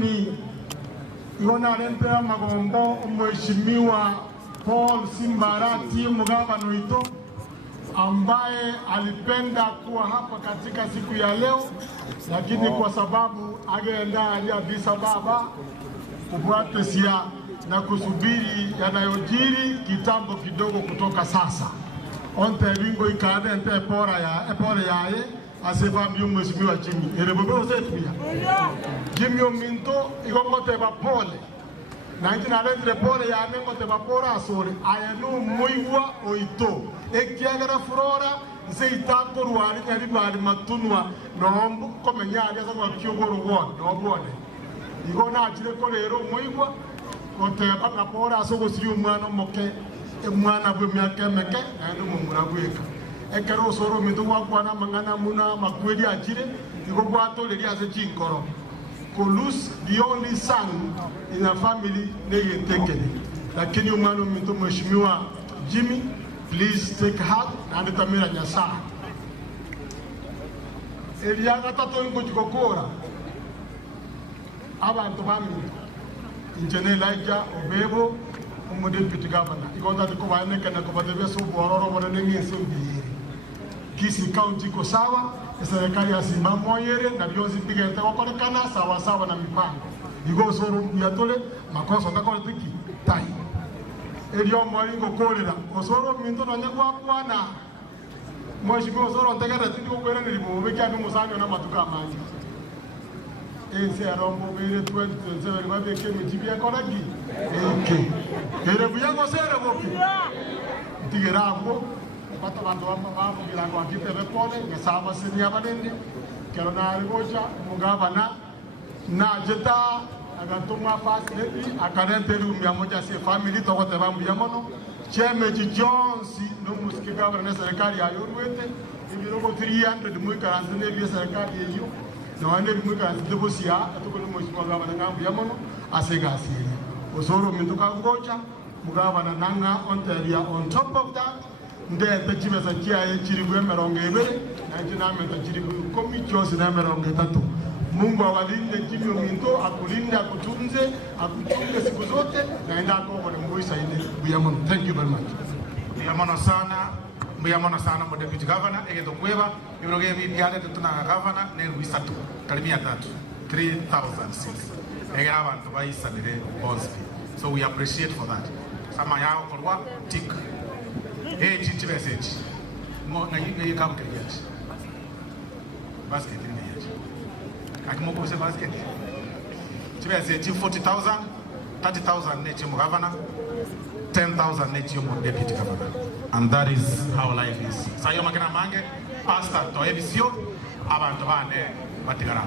Ni Iona Rempea Magombo Mheshimiwa Paul Simbarati mgavana wetu ambaye alipenda kuwa hapa katika siku ya leo, lakini kwa sababu ageenda hadi Addis Ababa kufuatia na kusubiri yanayojiri kitambo kidogo kutoka sasa. Onte bingo ikade ente pora yae aseva mbiu Mheshimiwa Jimmy erebobo setpia Jimmy Ominto igongote bapole na ntina lendre pole ya nengote bapora asore ayenu muigwa oito ekiagera flora nseitako ruari nyari bari matunwa nombo komenya ageza kwa kyogoro won nobone igona akire ko rero muigwa oteba ngapora asogo siri umwana moke emwana bwe myakemeke na ndo mumuragweka ekero Osoro Ominto wakwana mangana muna makwedi akire igogwato leli ase chinkoro Kolus, the only son in a family, they take it. Lakini umwana Ominto Mheshimiwa Jimmy, please take heart and tamira nyasa. Eliana tato ingo chikokora. Abantu bami. Engineer Elijah Obebo, Deputy Governor. Igonda tiko waeneka na kubadebe so bororo borenengi esembi. Kisi county ko sawa. Serikali ya simamo yere na bionzi piga itakokonekana sawa sawa na mipango. Igo Osoro yatole makosa ndakole tiki tai. Elio mwalingo kolera Osoro Ominto nanyagwa kwana. Mheshimiwa Osoro ntegera tindi kwera nilibo beka ndi musanyo na matuka amanyi. Ense arombo bere 2027 babeke mitibia kolagi. Ere buyango sere boki. Tigerabo Pata bantu wa Mugirango akite repole ngesaba sinia balende kero na aliboja mugavana na jeta agatuma fast lady akarente rumya moja si family tokote bambu yamono Chemeji Jones no muski gavana na serikali ya Yorwete ibirogo 300 muikaranzine bya serikali yeyo na wande muikaranzine bosia atukole mheshimiwa gavana ngambu yamono asegasiri Osoro Ominto kangoja mugavana nanga onteria on top of that nde tachibe za chia chiribu emerongo ebere na jina meta chiribu komi chose na emerongo tatu. Mungu awalinde Jimmy Ominto, akulinde, akutunze, akuchunge siku zote na enda kwa mbuisa ile buyamono. Thank you very much. Buyamono sana mo Deputy Governor egeto kweba ibroge bibiade tutuna governor ne wisatu kalimia tatu 3006 egera abantu bayisanire bonski, so we appreciate for that. Sama yao korwa tik chichi message mo na yeye kama kile basket ni yeye akimo kwa se basket chibe se 40,000 30,000 ne chimu governor 10,000 ne chimu deputy governor, and that is how life is. Sayo makina mange pastor to ebisio abantu bane batigara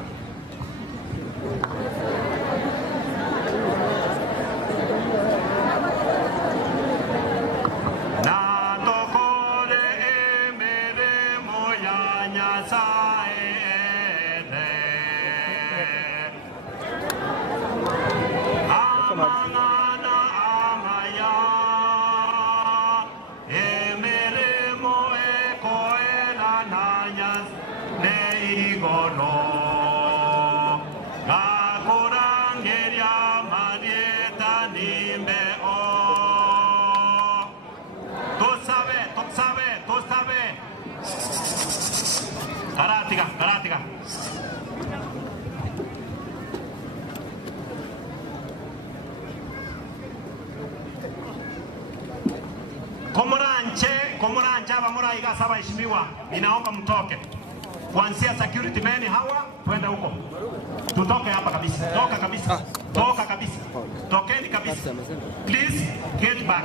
Karatiga. Komoranche abamura igasa baheshimiwa, ninaomba mtoke. Kuanzia security men hawa twende huko. Tutoke hapa kabisa. Toka kabisa. Tokeni kabisa. Please get back.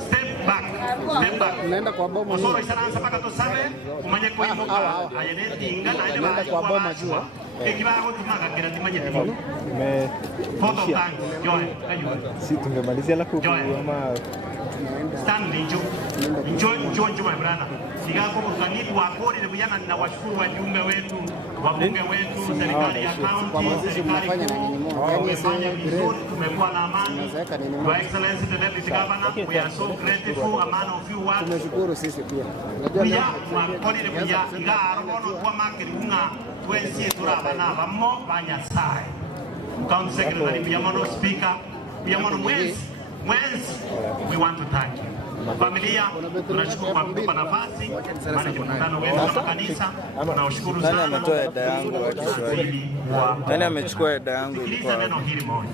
Step back. Unaenda kwa boma. Osoro isaranza paka tosame kumanye kwa imoka. Ayeneti ingana ende ba kwa boma jua. Ekibago tumaga kira timanye timo. Photo tank. Joy. Si tungemalizia la kuku ama stand enjoy my brother. Sigako mkanibu wa kodi na vijana, ninawashukuru wajumbe wetu, wabunge wetu, serikali ya county, serikali wamefanya vizuri, tumekuwa na amani. Your Excellency the Deputy Governor, we are so grateful, a man of few words. Tumeshukuru sisi pia. Pia kodi ni pia iga arono kwa makiri unga tuensie turabana bamo banyasai. County Secretary Mugirango, Speaker Mugirango Mwenzi, we want to thank you. Familia, tunashukuru kwa kutupa nafasi, maana mkutano wetu wa kanisa, tunashukuru sana. Nani ametoa heda yangu wa Kiswahili? Nani amechukua heda yangu? Sikiliza neno hili moja.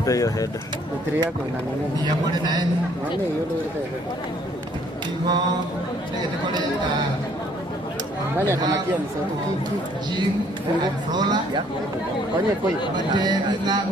Mpe hiyo heda. Betri yako ina nini? Ya mbona naeni? Nani hiyo ndio heda? Hivyo, tukoleta Nani akamakia ni sauti kiki? Jim, Flora. Ya. Kwenye koi. Bate na